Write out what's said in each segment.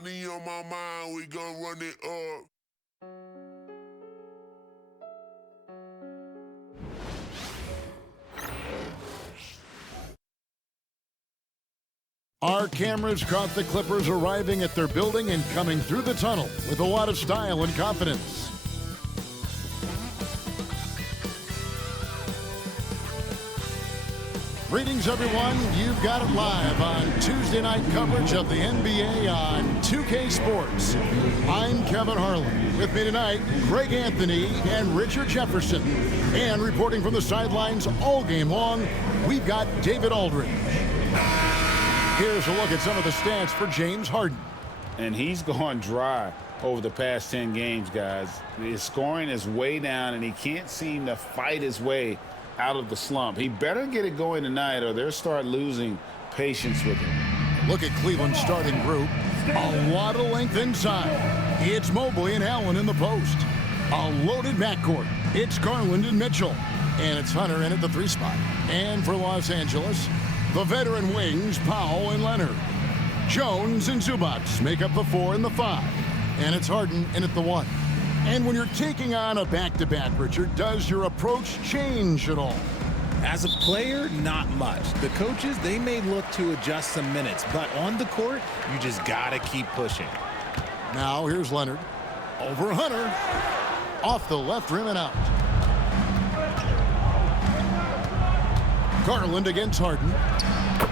Money on my mind, we gon' run it up. Our cameras caught the Clippers arriving at their building and coming through the tunnel with a lot of style and confidence. Greetings, everyone. You've got it live on Tuesday night coverage of the NBA on 2K Sports. I'm Kevin Harlan. With me tonight, Greg Anthony and Richard Jefferson. And reporting from the sidelines all game long, we've got David Aldridge. Here's a look at some of the stats for James Harden. And he's gone dry over the past 10 games, guys. His scoring is way down, and he can't seem to fight his way out of the slump. He better get it going tonight, or they'll start losing patience with him. Look at Cleveland's starting group. A lot of length inside. It's Mobley and Allen in the post. A loaded backcourt. It's Garland and Mitchell. And it's Hunter in at the 3 spot. And for Los Angeles, the veteran wings, Powell and Leonard. Jones and Zubac make up the 4 and the 5. And it's Harden in at the 1. And when you're taking on a back-to-back, Richard, does your approach change at all? As a player, not much. The coaches, they may look to adjust some minutes, but on the court, you just gotta keep pushing. Now here's Leonard. Over Hunter. Off the left rim and out. Garland against Harden.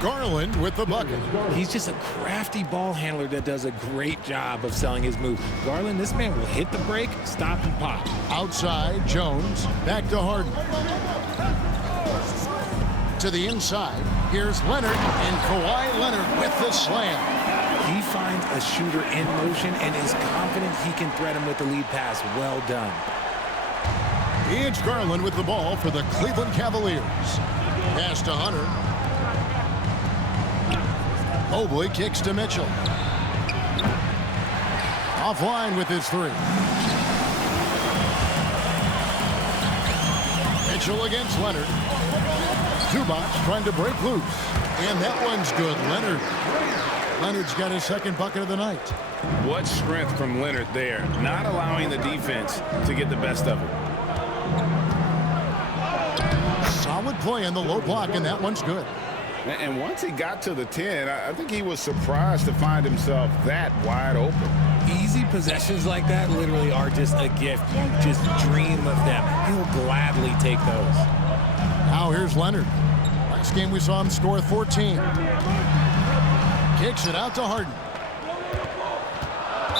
Garland with the bucket. He's just a crafty ball handler that does a great job of selling his move. Garland, this man will hit the break, stop, and pop. Outside, Jones. Back to Harden. To the inside, here's Leonard, and Kawhi Leonard with the slam. He finds a shooter in motion and is confident he can thread him with the lead pass. Well done. It's Garland with the ball for the Cleveland Cavaliers. Pass to Hunter. Mobley kicks to Mitchell. Offline with his 3. Mitchell against Leonard. Zubac trying to break loose. And that one's good. Leonard's got his second bucket of the night. What strength from Leonard there, not allowing the defense to get the best of it. Solid play on the low block, and that one's good. And once he got to the 10, I think he was surprised to find himself that wide open. Easy possessions like that literally are just a gift. You just dream of them. He'll gladly take those. Now here's Leonard. Last game we saw him score 14. Kicks it out to Harden.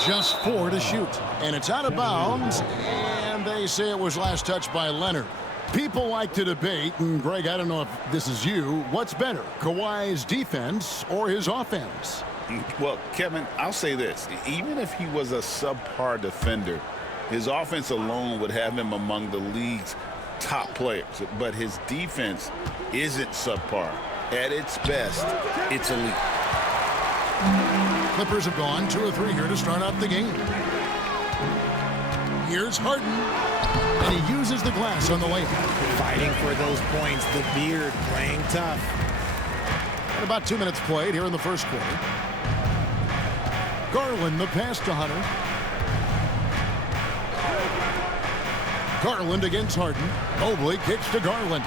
Just 4 to shoot. And it's out of bounds. And they say it was last touched by Leonard. People like to debate, and Greg, I don't know if this is you, what's better, Kawhi's defense or his offense? Well, Kevin, I'll say this. Even if he was a subpar defender, his offense alone would have him among the league's top players. But his defense isn't subpar. At its best, it's elite. Clippers have gone 2 or 3 here to start out the game. Here's Harden. And he uses the glass on the layup. Fighting for those points, the beard playing tough. And about 2 minutes played here in the first quarter. Garland the pass to Hunter. Garland against Harden. Mobley kicks to Garland.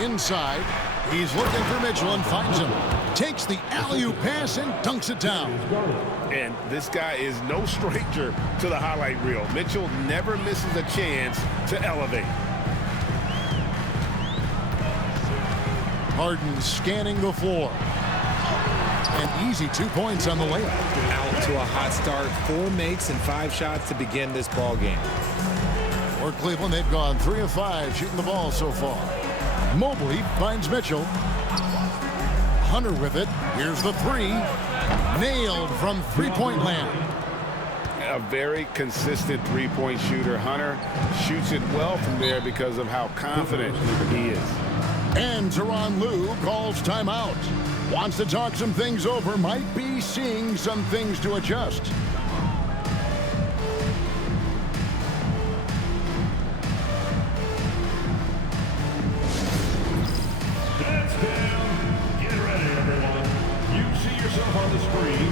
Inside, he's looking for Mitchell and finds him. Takes the alley-oop pass and dunks it down. And this guy is no stranger to the highlight reel. Mitchell never misses a chance to elevate. Harden scanning the floor. An easy 2 points on the layup. Out to a hot start. 4 makes and 5 shots to begin this ball game. For Cleveland, they've gone 3 of 5 shooting the ball so far. Mobley finds Mitchell. Hunter with it. Here's the 3. Nailed from three-point land. A very consistent three-point shooter. Hunter shoots it well from there because of how confident he is. And Tyronn Lue calls timeout. Wants to talk some things over. Might be seeing some things to adjust. Get ready, everyone. You see yourself on the screen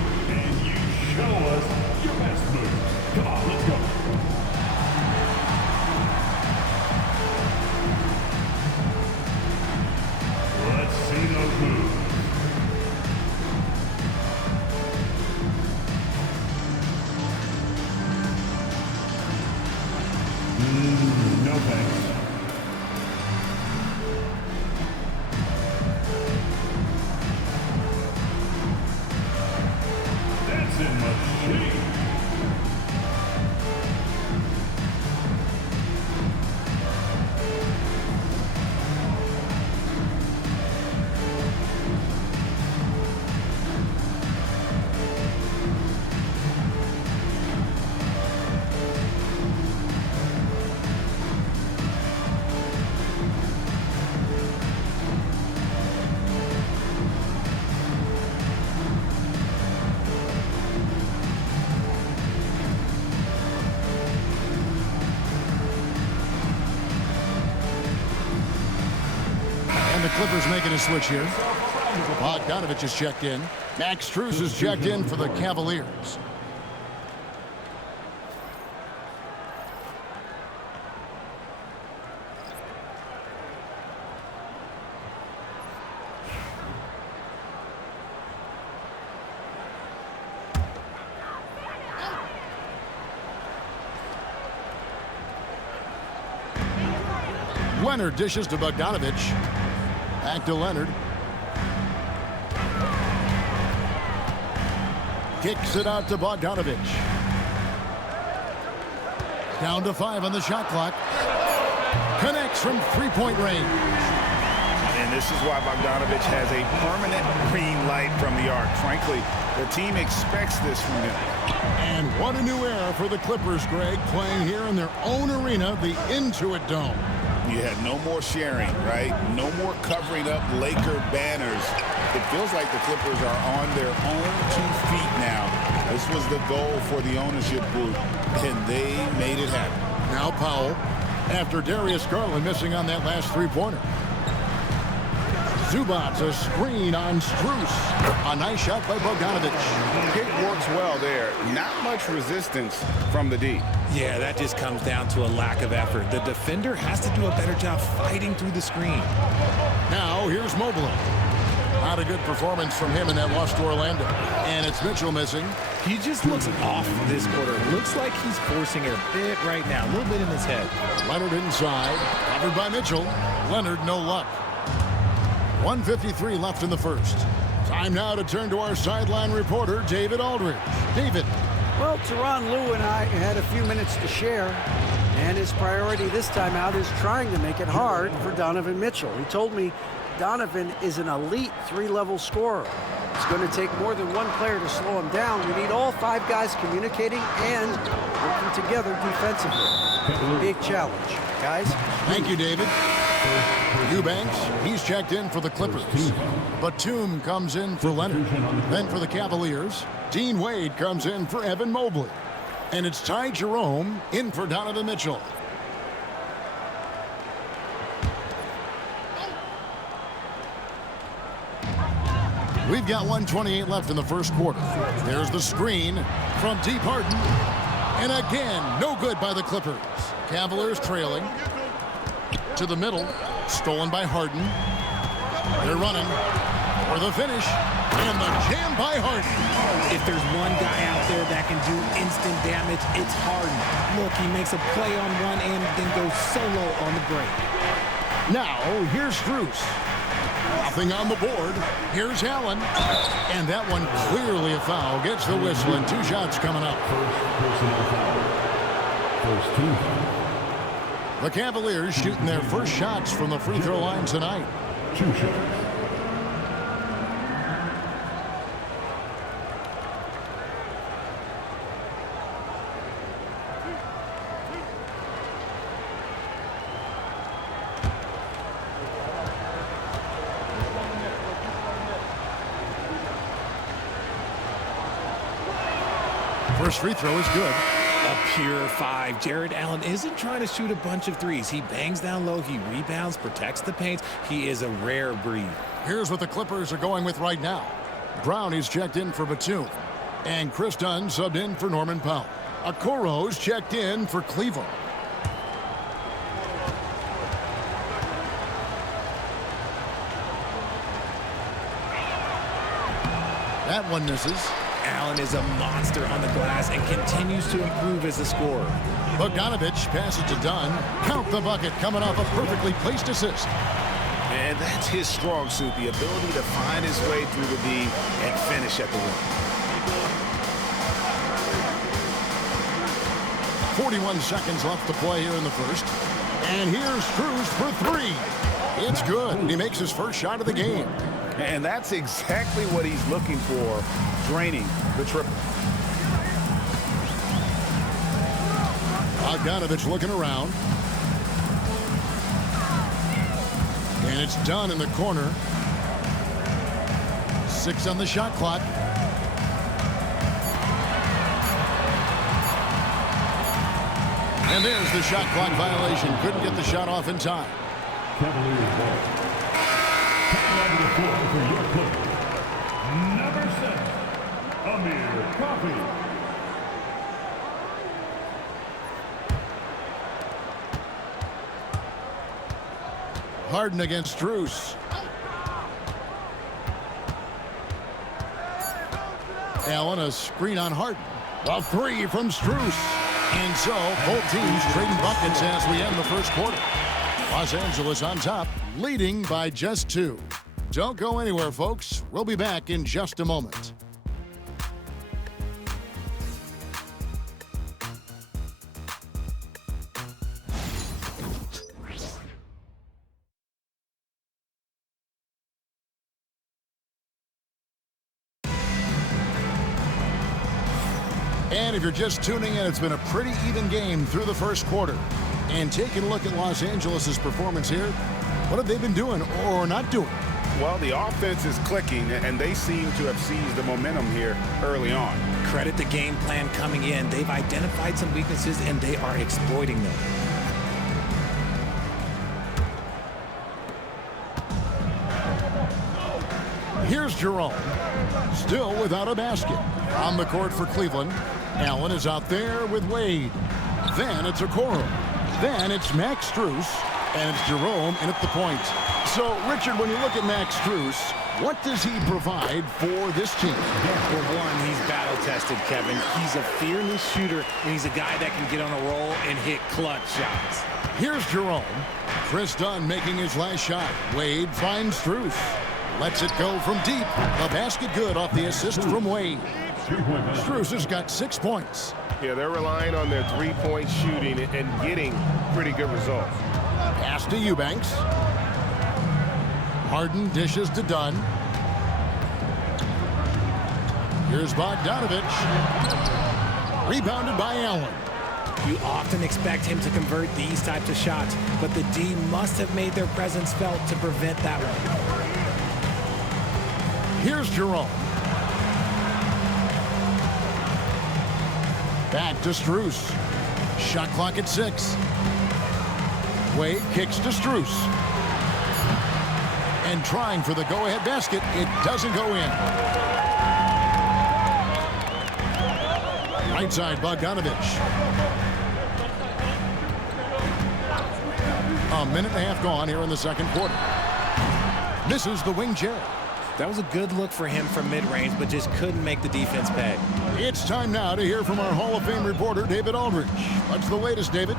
Clippers making a switch here. Bogdanovich is checked in. Max Strus is checked in for the Cavaliers. Leonard dishes to Bogdanovich. Back to Leonard. Kicks it out to Bogdanovich. Down to 5 on the shot clock. Connects from three-point range. And this is why Bogdanovich has a permanent green light from the arc. Frankly, the team expects this from him. And what a new era for the Clippers, Greg, playing here in their own arena, the Intuit Dome. You had no more sharing, right? No more covering up Laker banners. It feels like the Clippers are on their own 2 feet now. This was the goal for the ownership group, and they made it happen. Now Powell, after Darius Garland missing on that last three-pointer. Zubac's a screen on Strus. A nice shot by Bogdanovich. Pick works well there. Not much resistance from the D. Yeah, that just comes down to a lack of effort. The defender has to do a better job fighting through the screen. Now here's Mobley. Not a good performance from him in that loss to Orlando. And it's Mitchell missing. He just looks off this quarter. Looks like he's forcing it a bit right now. A little bit in his head. Leonard inside. Covered by Mitchell. Leonard, no luck. 1:53 left in the first. Time now to turn to our sideline reporter, David Aldridge. David. Well, Tyronn Lue and I had a few minutes to share, and his priority this time out is trying to make it hard for Donovan Mitchell. He told me Donovan is an elite 3-level scorer. It's going to take more than one player to slow him down. We need all 5 guys communicating and working together defensively. Big challenge, guys. Thank you, David. Eubanks, he's checked in for the Clippers. Batum comes in for Leonard. Then for the Cavaliers, Dean Wade comes in for Evan Mobley. And it's Ty Jerome in for Donovan Mitchell. We've got 1:28 left in the first quarter. There's the screen from deep Harden. And again, no good by the Clippers. Cavaliers trailing. To the middle, stolen by Harden. They're running for the finish, and the jam by Harden. If there's one guy out there that can do instant damage, it's Harden. Look, he makes a play on one end, then goes solo on the break. Now, here's Strus. Nothing on the board. Here's Allen. And that one clearly a foul. Gets the whistle, and 2 shots coming up. First team. The Cavaliers shooting their first shots from the free throw line tonight. 2 shots. First free throw is good. A pure 5. Jared Allen isn't trying to shoot a bunch of threes. He bangs down low. He rebounds, protects the paint. He is a rare breed. Here's what the Clippers are going with right now. Brown is checked in for Batum. And Chris Dunn subbed in for Norman Powell. Okoro's checked in for Cleveland. That one misses. Allen is a monster on the glass and continues to improve as a scorer. Bogdanovich passes to Dunn. Count the bucket coming off a perfectly placed assist. And that's his strong suit, the ability to find his way through the D and finish at the rim. 41 seconds left to play here in the first. And here's Strus for 3. It's good. He makes his first shot of the game. And that's exactly what he's looking for, draining the triple. Bogdanovich looking around. And it's done in the corner. 6 on the shot clock. And there's the shot clock violation. Couldn't get the shot off in time. Cavaliers ball. Harden against Strus. Allen, a screen on Harden. A three from Strus. And so, both teams trading buckets as we end the first quarter. Los Angeles on top, leading by just 2. Don't go anywhere, folks. We'll be back in just a moment. And if you're just tuning in, it's been a pretty even game through the first quarter. And taking a look at Los Angeles' performance here, what have they been doing or not doing? Well, the offense is clicking, and they seem to have seized the momentum here early on. Credit the game plan coming in. They've identified some weaknesses, and they are exploiting them. Here's Jerome, still without a basket. On the court for Cleveland, Allen is out there with Wade. Then it's Okoro. Then it's Max Strus, and it's Jerome in at the point. So, Richard, when you look at Max Strus, what does he provide for this team? For one, he's battle-tested, Kevin. He's a fearless shooter, and he's a guy that can get on a roll and hit clutch shots. Here's Jerome. Chris Dunn making his last shot. Wade finds Strus. Lets it go from deep. A basket good off the assist from Wade. Strus has got 6 points. Yeah, they're relying on their three-point shooting and getting pretty good results. Pass to Eubanks. Harden dishes to Dunn. Here's Bogdanovich. Rebounded by Allen. You often expect him to convert these types of shots, but the D must have made their presence felt to prevent that one. Here's Jerome. Back to Strus. Shot clock at 6. Wade kicks to Strus. And trying for the go-ahead basket. It doesn't go in. Right side, Bogdanovich. A minute and a half gone here in the second quarter. Misses the wing chair. That was a good look for him from mid-range, but just couldn't make the defense pay. It's time now to hear from our Hall of Fame reporter, David Aldridge. What's the latest, David?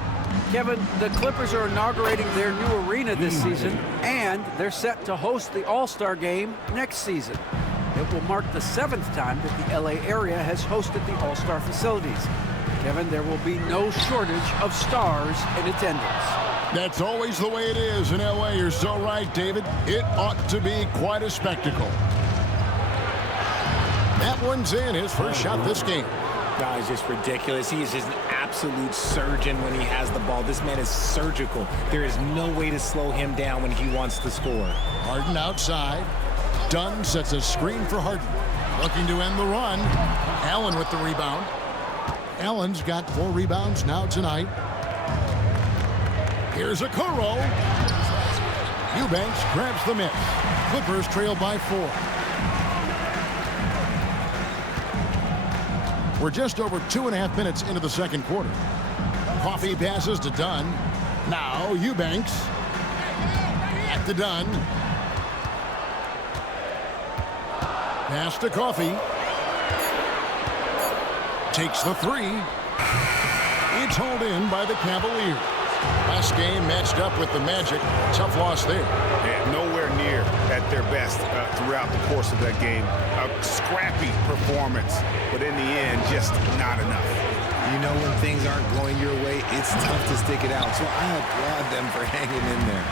Kevin, the Clippers are inaugurating their new arena this season, and they're set to host the All-Star Game next season. It will mark the 7th time that the LA area has hosted the All-Star facilities. Kevin, there will be no shortage of stars in attendance. That's always the way it is in LA. You're so right, David. It ought to be quite a spectacle. That one's in, his first shot this game. That is just ridiculous. He is just an absolute surgeon when he has the ball. This man is surgical. There is no way to slow him down when he wants to score. Harden outside. Dunn sets a screen for Harden. Looking to end the run. Allen with the rebound. Allen's got 4 rebounds now tonight. Here's Okoro. Eubanks grabs the miss. Clippers trail by 4. We're just over 2.5 minutes into the second quarter. Coffey passes to Dunn. Now Eubanks. At the Dunn. Pass to Coffey. Takes the 3. It's hauled in by the Cavaliers. Last game matched up with the Magic. Tough loss there. And nowhere near at their best throughout the course of that game. A scrappy performance, but in the end, just not enough. You know, when things aren't going your way, it's tough to stick it out. So I applaud them for hanging in there.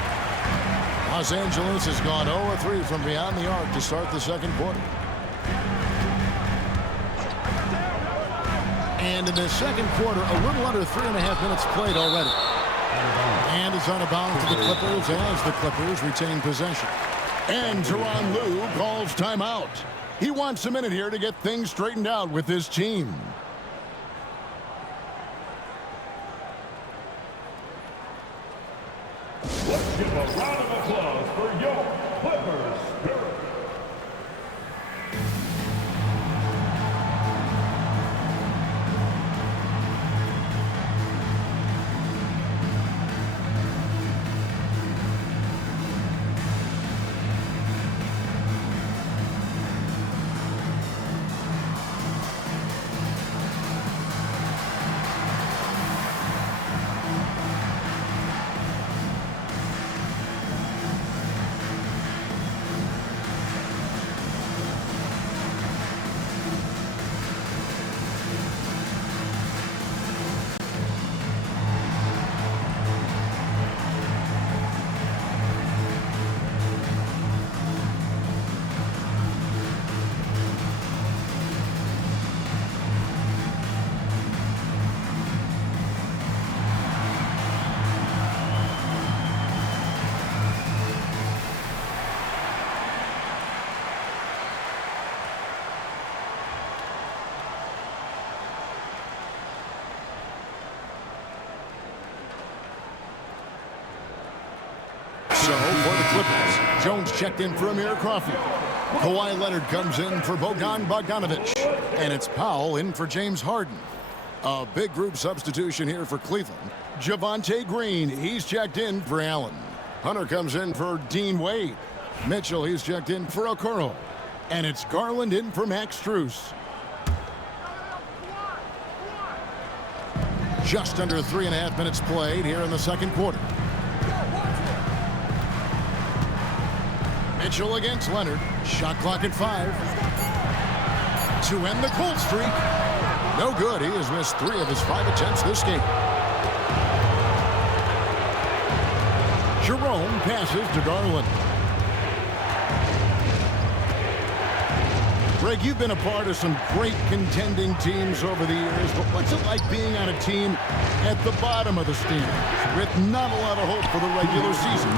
Los Angeles has gone 0-3 from beyond the arc to start the second quarter. And in the second quarter, a little under 3.5 minutes played already. And it's on a bounce to the Clippers as the Clippers retain possession. And Tyronn Lue calls timeout. He wants a minute here to get things straightened out with his team. Let's give a round of applause for your Clippers spirit. So for the Clippers, Jones checked in for Amir Coffey. Kawhi Leonard comes in for Bogan Bogdanovic. And it's Powell in for James Harden. A big group substitution here for Cleveland. Javonte Green, he's checked in for Allen. Hunter comes in for Dean Wade. Mitchell, he's checked in for Okoro. And it's Garland in for Max Strus. Just under 3.5 minutes played here in the second quarter. Mitchell against Leonard. Shot clock at 5. To end the cold streak. No good. He has missed 3 of his 5 attempts this game. Jerome passes to Garland. Greg, you've been a part of some great contending teams over the years, but what's it like being on a team at the bottom of the standings with not a lot of hope for the regular season?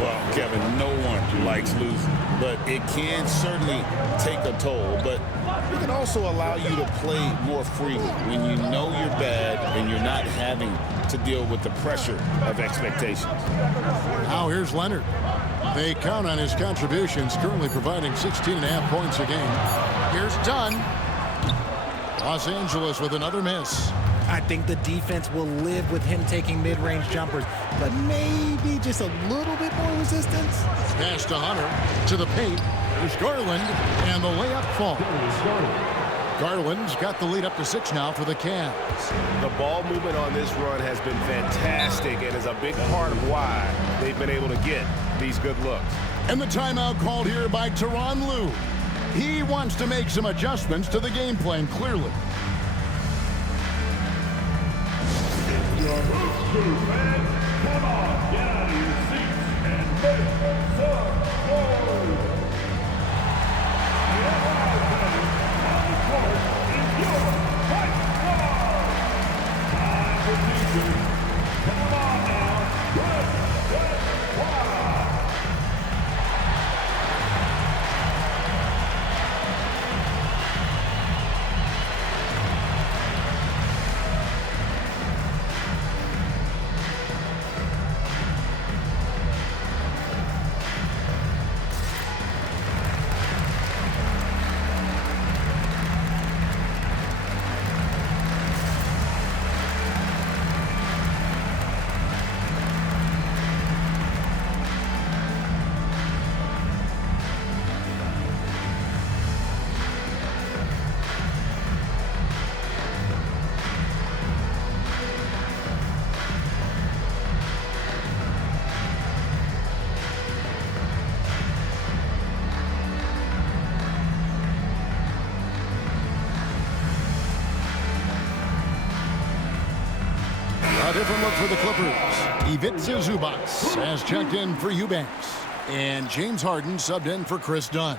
Well, Kevin, no one likes losing, but it can certainly take a toll. But it can also allow you to play more freely when you know you're bad and you're not having to deal with the pressure of expectations. Now here's Leonard. They count on his contributions, currently providing 16.5 points a game. Here's Dunn. Los Angeles with another miss. I think the defense will live with him taking mid-range jumpers, but maybe just a little bit more resistance. Pass to Hunter. To the paint. There's Garland. And the layup falls. Garland's got the lead up to 6 now for the Cavs. The ball movement on this run has been fantastic and is a big part of why they've been able to get these good looks. And the timeout called here by Tyronn Lue. He wants to make some adjustments to the game plan, clearly. Your hoops crew fans, come on, get out of your seats and make some noise. The NY team on the court is your fight star. Time for teachers. Come on now, get wild. A different look for the Clippers. Ivica Zubac has checked in for Eubanks. And James Harden subbed in for Chris Dunn.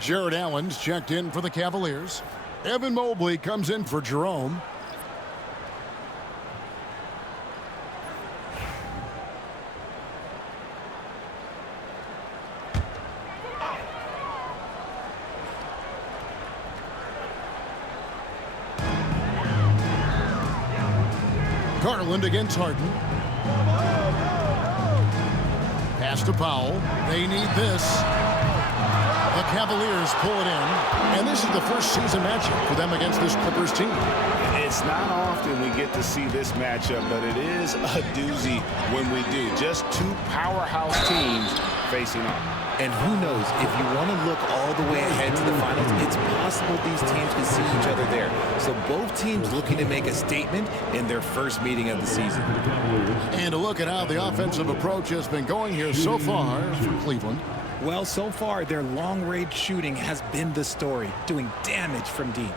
Jared Allen's checked in for the Cavaliers. Evan Mobley comes in for Jerome. Garland against Harden. Pass to Powell. They need this. The Cavaliers pull it in. And this is the first season matchup for them against this Clippers team. It's not often we get to see this matchup, but it is a doozy when we do. Just 2 powerhouse teams facing off. And who knows, if you want to look all the way ahead to the finals, it's possible these teams can see each other there. So both teams looking to make a statement in their first meeting of the season. And a look at how the offensive approach has been going here so far for Cleveland. Well, so far, their long-range shooting has been the story, doing damage from deep.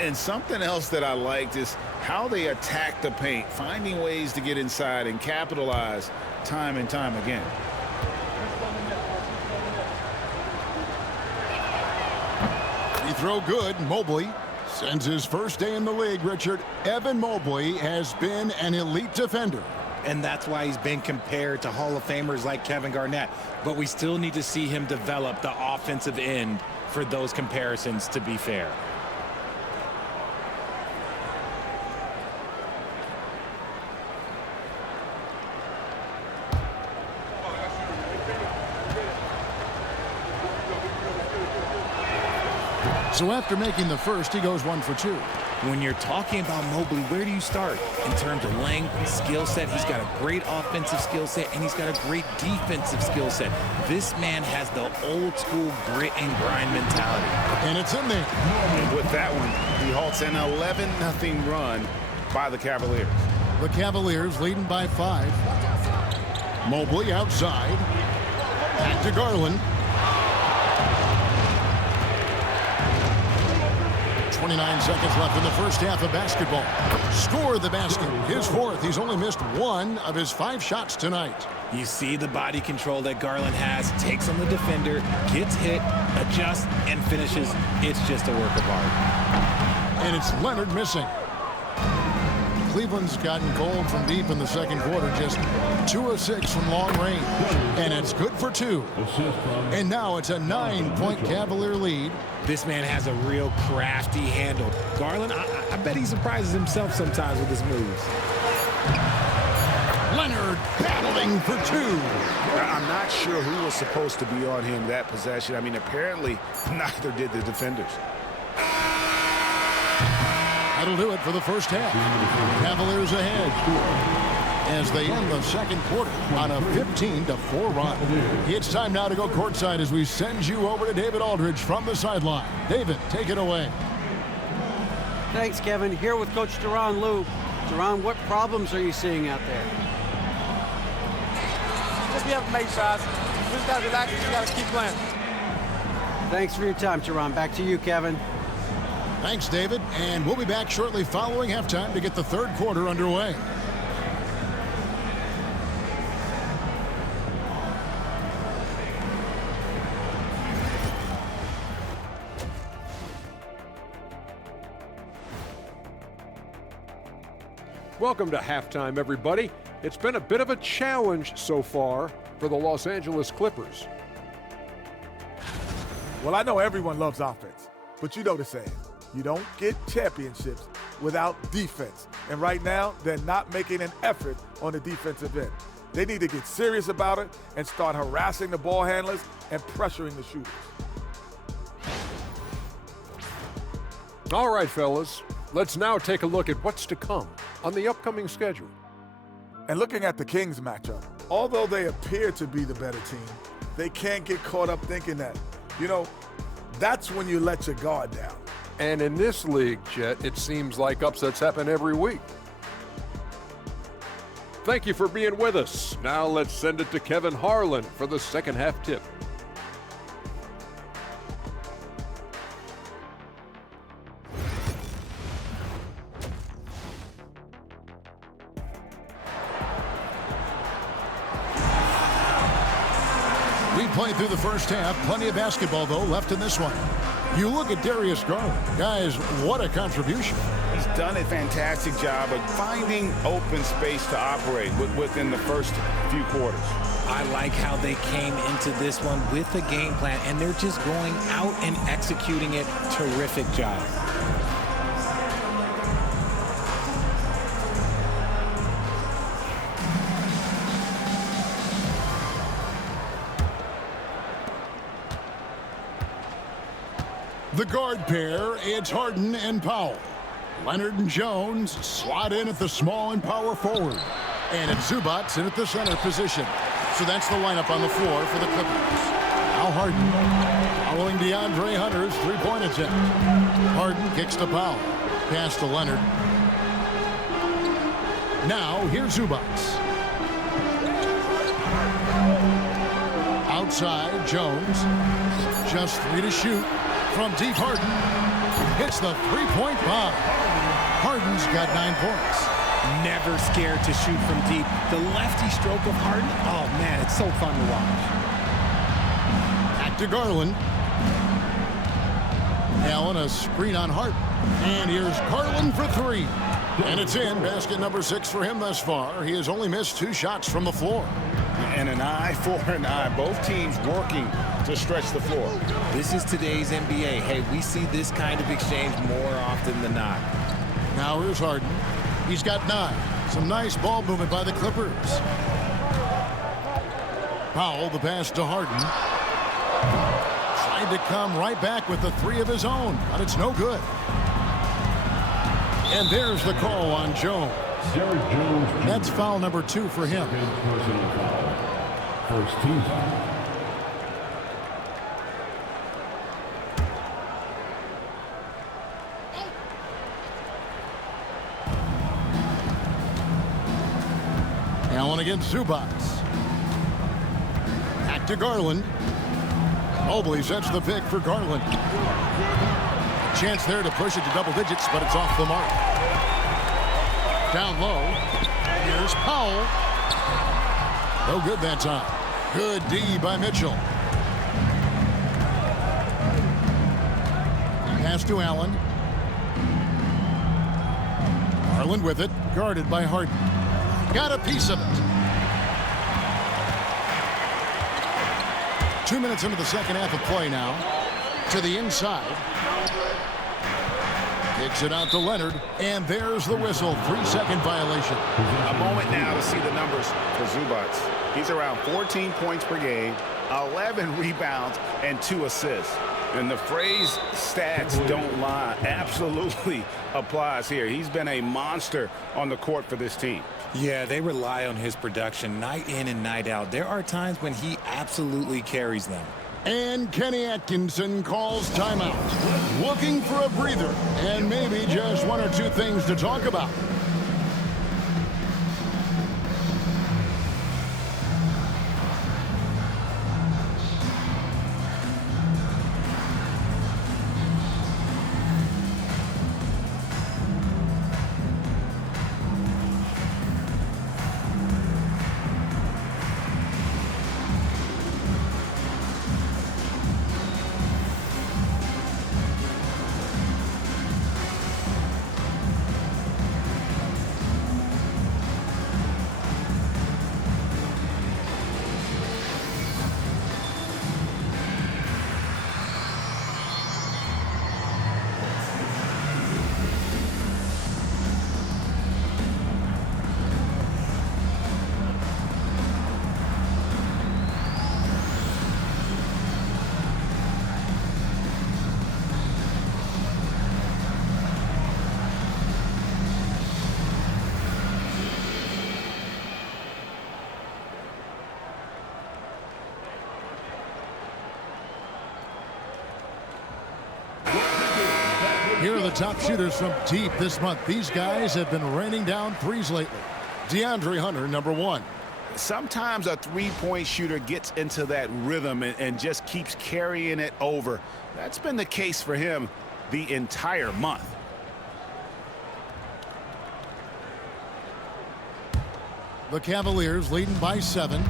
And something else that I liked is how they attack the paint, finding ways to get inside and capitalize time and time again. Free throw good. Mobley sends his first day in the league, Richard. Evan Mobley has been an elite defender. And that's why he's been compared to Hall of Famers like Kevin Garnett. But we still need to see him develop the offensive end for those comparisons to be fair. So after making the first, he goes 1 for 2. When you're talking about Mobley, where do you start? In terms of length, skill set, he's got a great offensive skill set, and he's got a great defensive skill set. This man has the old school grit and grind mentality. And it's in there. With that one, he halts an 11-0 run by the Cavaliers. The Cavaliers leading by 5. Mobley outside. Back to Garland. 29 seconds left in the first half of basketball. Score the basket. His 4th. He's only missed 1 of his 5 shots tonight. You see the body control that Garland has, takes on the defender, gets hit, adjusts, and finishes. It's just a work of art. And it's Leonard missing. Cleveland's gotten cold from deep in the second quarter, just 2 of 6 from long range. And it's good for 2. And now it's a 9-point Cavalier lead. This man has a real crafty handle. Garland, I bet he surprises himself sometimes with his moves. Leonard battling for 2. I'm not sure who was supposed to be on him that possession. I mean, apparently neither did the defenders. That'll do it for the first half. Cavaliers ahead as they end the second quarter on a 15-4 run. It's time now to go courtside as we send you over to David Aldridge from the sideline. David, take it away. Thanks, Kevin. Here with Coach Duran Lou. Duran, what problems are you seeing out there? Just be able to make shots. We just got to relax. We just got to keep playing. Thanks for your time, Duran. Back to you, Kevin. Thanks, David. And we'll be back shortly following halftime to get the third quarter underway. Welcome to halftime, everybody. It's been a bit of a challenge so far for the Los Angeles Clippers. Well, I know everyone loves offense, but you know the saying. You don't get championships without defense. And right now, they're not making an effort on the defensive end. They need to get serious about it and start harassing the ball handlers and pressuring the shooters. All right, fellas, let's now take a look at what's to come on the upcoming schedule. And looking at the Kings matchup, although they appear to be the better team, they can't get caught up thinking that. You know, that's when you let your guard down. And in this league, Jet, it seems like upsets happen every week. Thank you for being with us. Now let's send it to Kevin Harlan for the second half tip. We played through the first half. Plenty of basketball, though, left in this one. You look at Darius Garland. Guys, what a contribution. He's done a fantastic job of finding open space to operate within the first few quarters. I like how they came into this one with a game plan, and they're just going out and executing it. Terrific job. The guard pair, it's Harden and Powell. Leonard and Jones slot in at the small and power forward. And it's Zubats in at the center position. So that's the lineup on the floor for the Clippers. Now Harden, following DeAndre Hunter's three-point attempt. Harden kicks to Powell. Pass to Leonard. Now here's Zubats. Outside, Jones. Just 3 to shoot. From deep, Harden hits the three-point bomb. Harden's got 9 points. Never scared to shoot from deep. The lefty stroke of Harden, oh man, it's so fun to watch. Back to Garland. Allen, a screen on Harden. And here's Garland for 3. And it's in. Basket number 6 for him thus far. He has only missed 2 shots from the floor. And an eye for an eye. Both teams working to stretch the floor. This is today's NBA. Hey, we see this kind of exchange more often than not. Now here's Harden. He's got 9. Some nice ball movement by the Clippers. Powell, the pass to Harden. Tried to come right back with the 3 of his own, but it's no good. And there's the call on Jones. Derek Jones. That's foul number 2 for him. Personal foul. First team foul. Allen against Zubats. Back to Garland. Mobley sets the pick for Garland. Chance there to push it to double digits, but it's off the mark. Down low. Here's Powell. No good that time. Good D by Mitchell. Pass to Allen. Garland with it. Guarded by Harden. Got a piece of it. 2 minutes into the second half of play now. To the inside. Kicks it out to Leonard. And there's the whistle. 3-second violation. A moment now to see the numbers for Zubats. He's around 14 points per game, 11 rebounds, and 2 assists. And the phrase stats don't lie absolutely applies here. He's been a monster on the court for this team. Yeah, they rely on his production night in and night out. There are times when he absolutely carries them. And Kenny Atkinson calls timeout. Looking for a breather and maybe just 1 or 2 things to talk about. Here are the top shooters from deep this month. These guys have been raining down threes lately. DeAndre Hunter, number 1. Sometimes a three-point shooter gets into that rhythm and just keeps carrying it over. That's been the case for him the entire month. The Cavaliers leading by 7.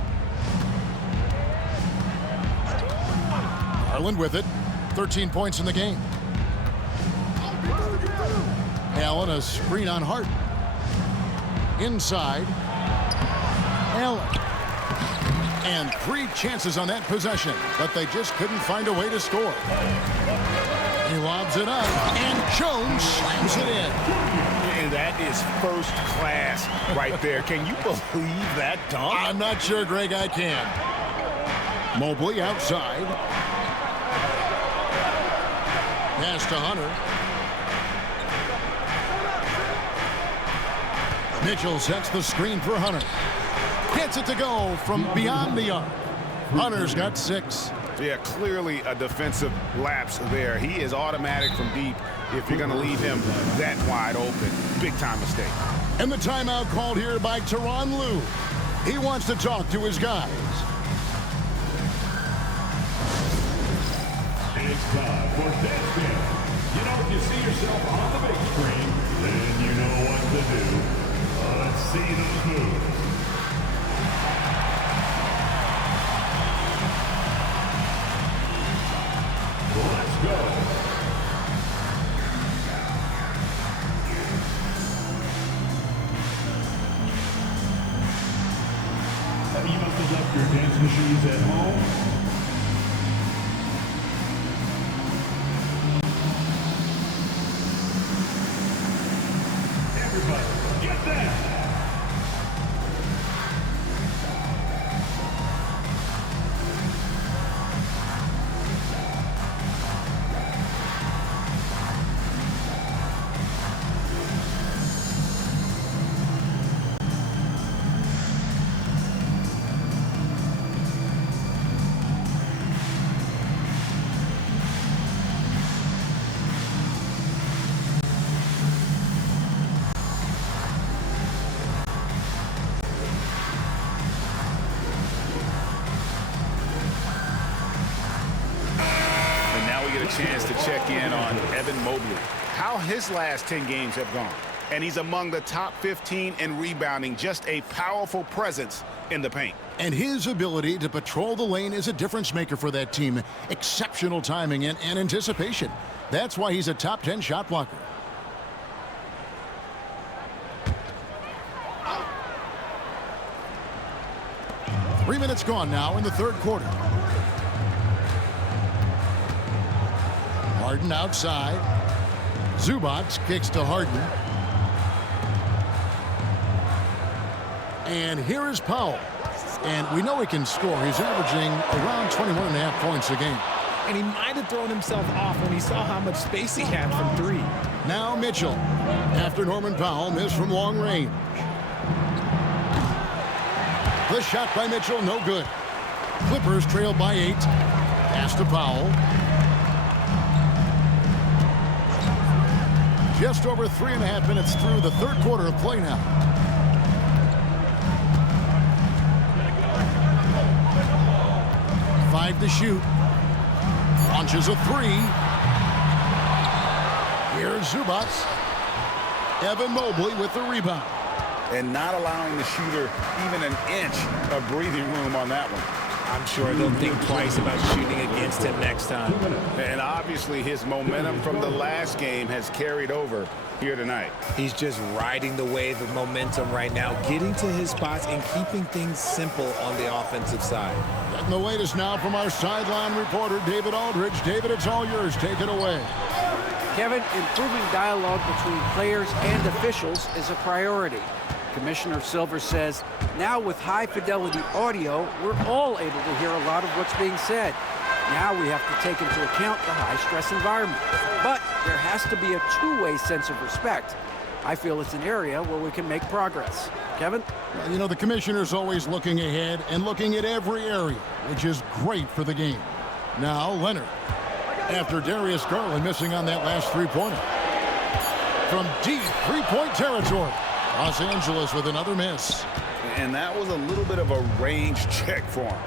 Garland with it. 13 points in the game. Allen, a screen on Harden. Inside. Allen. And 3 chances on that possession, but they just couldn't find a way to score. He lobs it up, and Jones slams it in. And that is first class right there. Can you believe that dunk? I'm not sure, Greg, I can. Mobley outside. Pass to Hunter. Mitchell sets the screen for Hunter. Gets it to go from beyond the arc. Hunter's got 6. Yeah, clearly a defensive lapse there. He is automatic from deep if you're going to leave him that wide open. Big time mistake. And the timeout called here by Tyronn Lue. He wants to talk to his guys. It's time for dance game. You know, if you see yourself on the big screen, then you know what to do. Let's see those moves. Let's go. You must have left your dancing shoes at home. Everybody, get that! in on Evan Mobley. How his last 10 games have gone. And he's among the top 15 in rebounding, just a powerful presence in the paint. And his ability to patrol the lane is a difference maker for that team. Exceptional timing and anticipation. That's why he's a top 10 shot blocker. Three minutes gone now in the third quarter. Harden outside. Zubac kicks to Harden. And here is Powell. And we know he can score. He's averaging around 21.5 points a game. And he might have thrown himself off when he saw how much space he had from three. Now Mitchell. After Norman Powell missed from long range. The shot by Mitchell, no good. Clippers trail by 8. Pass to Powell. Just over 3.5 minutes through the third quarter of play now. Five to shoot. Launches a three. Here's Zubac. Evan Mobley with the rebound. And not allowing the shooter even an inch of breathing room on that one. I'm sure they'll think twice about shooting against him next time. And obviously his momentum from the last game has carried over here tonight. He's just riding the wave of momentum right now, getting to his spots and keeping things simple on the offensive side. Getting the latest now from our sideline reporter, David Aldridge. David, it's all yours. Take it away. Kevin, improving dialogue between players and officials is a priority. Commissioner Silver says, now with high-fidelity audio, we're all able to hear a lot of what's being said. Now we have to take into account the high-stress environment. But there has to be a two-way sense of respect. I feel it's an area where we can make progress. Kevin? Well, you know, the commissioner's always looking ahead and looking at every area, which is great for the game. Now, Leonard. After Darius Garland missing on that last three-pointer. From deep three-point territory. Los Angeles with another miss. And that was a little bit of a range check for him.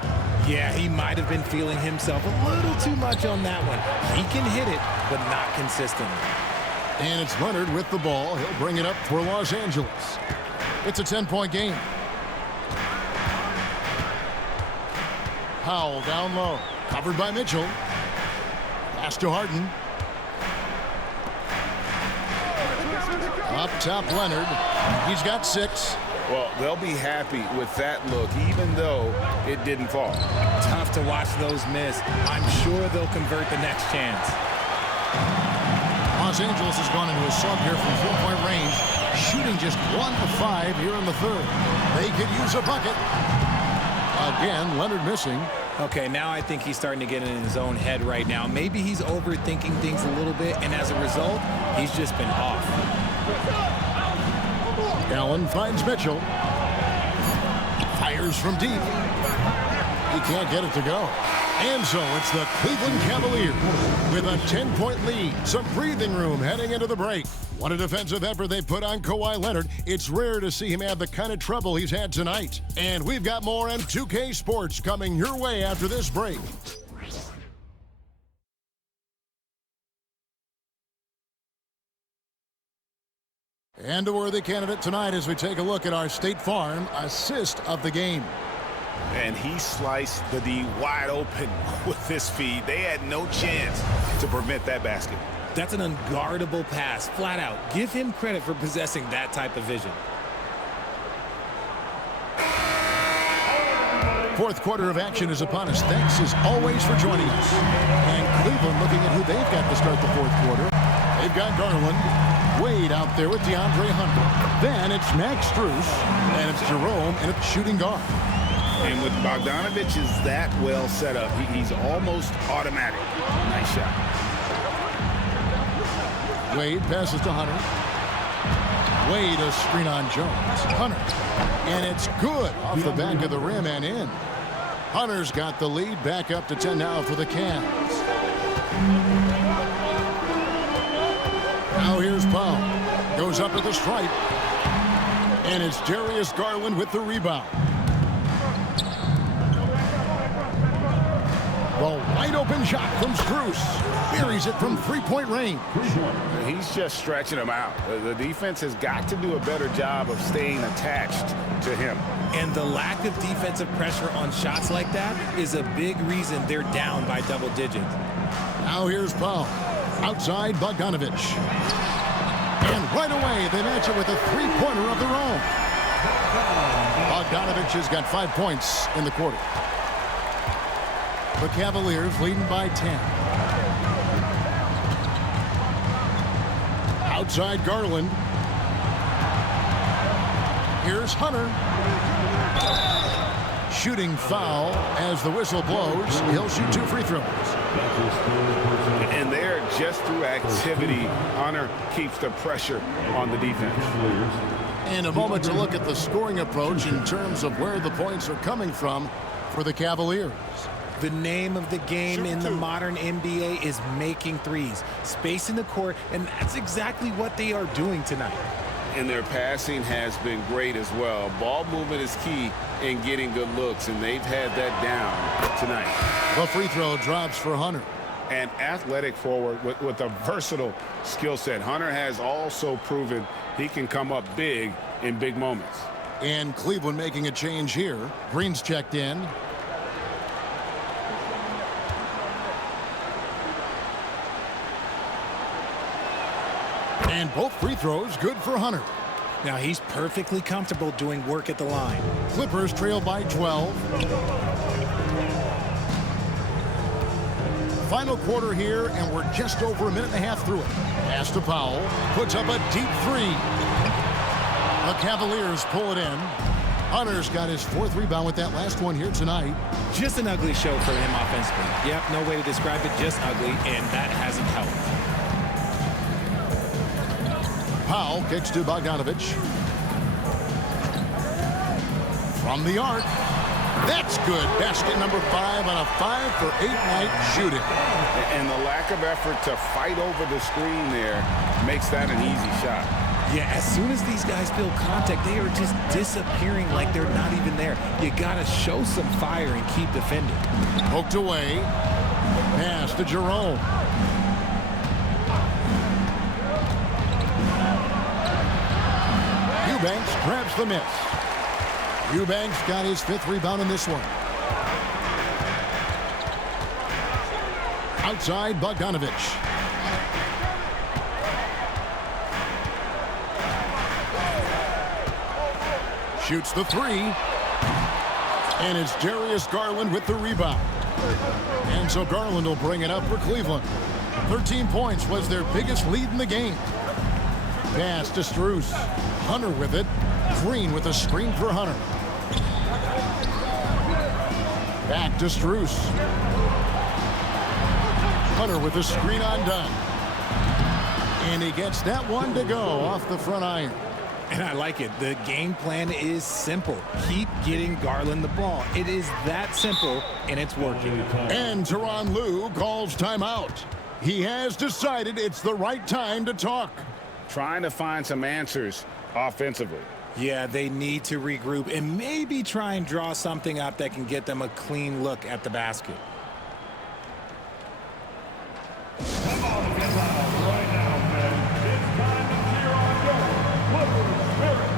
Yeah, he might have been feeling himself a little too much on that one. He can hit it, but not consistently. And it's Leonard with the ball. He'll bring it up for Los Angeles. It's a 10-point game. Powell down low. Covered by Mitchell. Pass to Harden. Up top, Leonard. He's got 6. Well, they'll be happy with that look, even though it didn't fall. Tough to watch those miss. I'm sure they'll convert the next chance. Los Angeles has gone into a slump here from 4-point range, shooting just 1 of 5 here in the third. They could use a bucket. Again, Leonard missing. Okay, now I think he's starting to get in his own head right now. Maybe he's overthinking things a little bit, and as a result, he's just been off. Allen finds Mitchell. Fires from deep. He can't get it to go. And so it's the Cleveland Cavaliers with a 10-point lead. Some breathing room heading into the break. What a defensive effort they've put on Kawhi Leonard. It's rare to see him have the kind of trouble he's had tonight. And we've got more M2K Sports coming your way after this break. And a worthy candidate tonight as we take a look at our State Farm assist of the game. And he sliced the D wide open with his feed. They had no chance to prevent that basket. That's an unguardable pass, flat out. Give him credit for possessing that type of vision. Fourth quarter of action is upon us. Thanks as always for joining us. And Cleveland looking at who they've got to start the fourth quarter. They've got Garland. Wade out there with DeAndre Hunter. Then it's Max Strus, and it's Jerome, and it's shooting guard. And with Bogdanovich is that well set up, he's almost automatic. Nice shot. Wade passes to Hunter. Wade a screen on Jones. Hunter. And it's good off the back of the rim and in. Hunter's got the lead back up to 10 now for the Cavs. Now here's Powell. Goes up at the stripe. And it's Darius Garland with the rebound. The wide open shot from Strus. Buries it from three-point range. He's just stretching him out. The defense has got to do a better job of staying attached to him. And the lack of defensive pressure on shots like that is a big reason they're down by double digits. Now here's Powell. Outside Bogdanovich. And right away, they match it with a three-pointer of their own. Bogdanovich has got 5 points in the quarter. The Cavaliers leading by 10. Outside Garland. Here's Hunter. Shooting foul as the whistle blows. He'll shoot 2 free throws. And there, just through activity, Hunter keeps the pressure on the defense. And a moment to look at the scoring approach in terms of where the points are coming from for the Cavaliers. The name of the game in the modern NBA is making threes, spacing the court, and that's exactly what they are doing tonight. And their passing has been great as well. Ball movement is key in getting good looks, and they've had that down tonight. The free throw drops for Hunter. An athletic forward with a versatile skill set. Hunter has also proven he can come up big in big moments. And Cleveland making a change here. Green's checked in. And both free throws good for Hunter. Now he's perfectly comfortable doing work at the line. Clippers trail by 12. Final quarter here, and we're just over a minute and a half through it. Pass to Powell. Puts up a deep three. The Cavaliers pull it in. Hunter's got his 4th rebound with that last one here tonight. Just an ugly show for him offensively. Yep, no way to describe it, just ugly, and that hasn't helped. Powell kicks to Bogdanovich. From the arc. That's good. Basket number 5 on a 5-for-8 night shooting. And the lack of effort to fight over the screen there makes that an easy shot. Yeah, as soon as these guys feel contact, they are just disappearing like they're not even there. You got to show some fire and keep defending. Poked away. Pass to Jerome. Eubanks grabs the miss. Eubanks got his 5th rebound in this one. Outside Bogdanovich. Shoots the 3. And it's Darius Garland with the rebound. And so Garland will bring it up for Cleveland. 13 points was their biggest lead in the game. Pass to Strus. Hunter with it. Green with a screen for Hunter. Back to Strus. Hunter with a screen on Dunn. And he gets that one to go off the front iron. And I like it. The game plan is simple. Keep getting Garland the ball. It is that simple, and it's working. And Tyronn Lue calls timeout. He has decided it's the right time to talk. Trying to find some answers offensively. Yeah, they need to regroup and maybe try and draw something up that can get them a clean look at the basket. Come on, get loud right now, man. It's time to cheer on your Clippers spirit.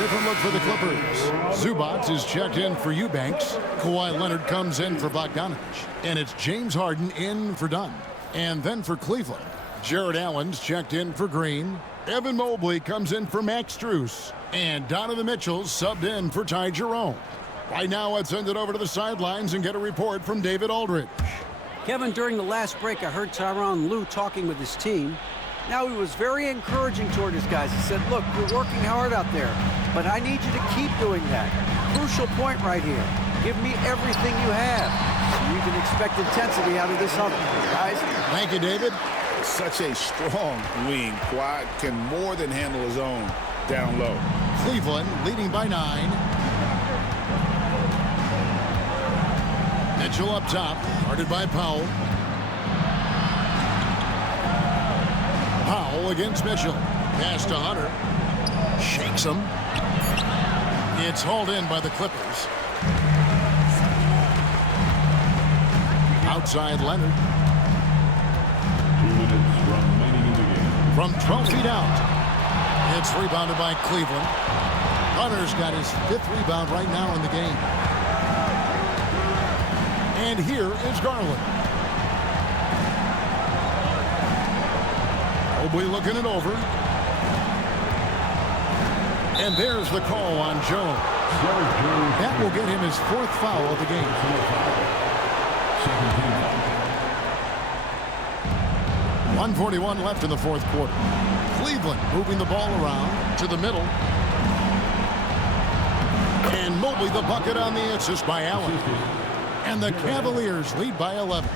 different look for the Clippers. Zubats is checked in for Eubanks. Kawhi Leonard comes in for Bogdanovich. And it's James Harden in for Dunn. And then for Cleveland, Jared Allen's checked in for Green. Evan Mobley comes in for Max Strus. And Donovan Mitchell subbed in for Ty Jerome. Right now, let's send it over to the sidelines and get a report from David Aldridge. Kevin, during the last break, I heard Tyronn Lue talking with his team. Now, he was very encouraging toward his guys. He said, look, you're working hard out there, but I need you to keep doing that. Crucial point right here. Give me everything you have. So you can expect intensity out of this offense, guys. Thank you, David. Such a strong wing. Kawhi can more than handle his own down low. Cleveland leading by 9. Mitchell up top, guarded by Powell. Powell against Mitchell. Pass to Hunter. Shakes him. It's hauled in by the Clippers. Outside Leonard. 2 minutes remaining in the game. From 12 feet out. It's rebounded by Cleveland. Hunter's got his 5th rebound right now in the game. And here is Garland. Mobley looking it over. And there's the call on Jones. That will get him his 4th foul of the game. 1:41 left in the 4th quarter. Cleveland moving the ball around to the middle. And Mobley the bucket on the assist by Allen. And the Cavaliers lead by 11.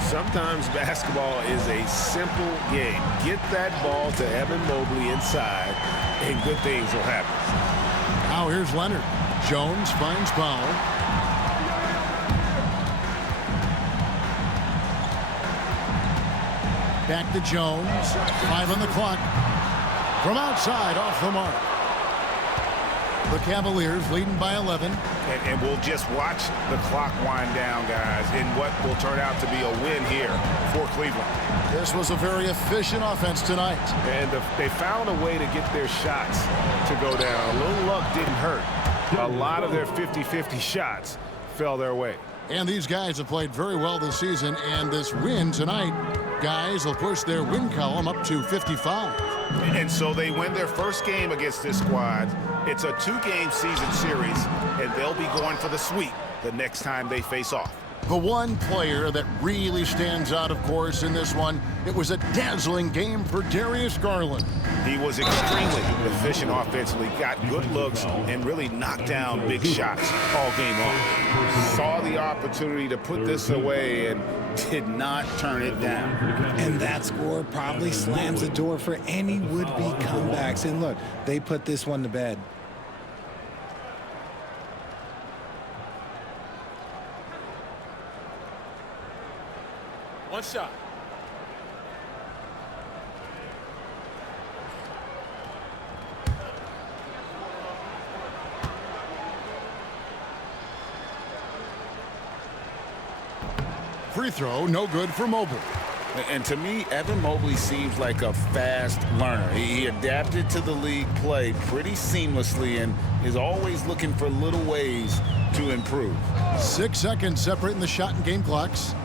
Sometimes basketball is a simple game. Get that ball to Evan Mobley inside, and good things will happen. Now here's Leonard. Jones finds Powell. Back to Jones. 5 on the clock. From outside, off the mark. The Cavaliers leading by 11. And we'll just watch the clock wind down, guys, in what will turn out to be a win here for Cleveland. This was a very efficient offense tonight. And they found a way to get their shots to go down. A little luck didn't hurt. A lot of their 50-50 shots fell their way. And these guys have played very well this season. And this win tonight, guys will push their win column up to 55. And so they win their first game against this squad. It's a 2-game season series, and they'll be going for the sweep the next time they face off. The one player that really stands out, of course, in this one, it was a dazzling game for Darius Garland. He was extremely efficient offensively, got good looks, and really knocked down big shots all game long. Saw the opportunity to put this away and did not turn it down. And that score probably slams the door for any would-be comebacks. And look, they put this one to bed. One shot. Free throw, no good for Mobley. And to me, Evan Mobley seems like a fast learner. He adapted to the league play pretty seamlessly and is always looking for little ways to improve. 6 seconds separating the shot and game clocks.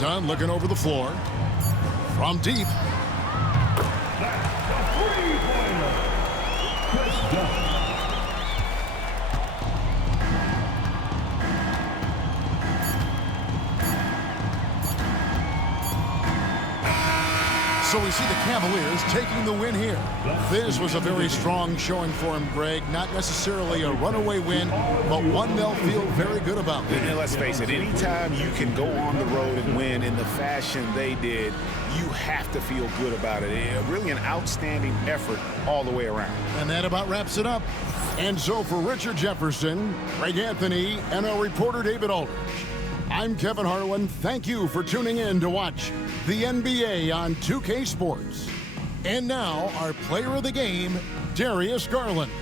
Dunn looking over the floor. From deep. That's a three-pointer. Chris Dunn. So we see the Cavaliers taking the win here. This was a very strong showing for him, Greg. Not necessarily a runaway win, but one they'll feel very good about. And let's face it, anytime you can go on the road and win in the fashion they did, you have to feel good about it. Really an outstanding effort all the way around. And that about wraps it up. And so for Richard Jefferson, Greg Anthony, and our reporter David Aldridge, I'm Kevin Harlan. Thank you for tuning in to watch the NBA on 2K Sports. And now, our player of the game, Darius Garland.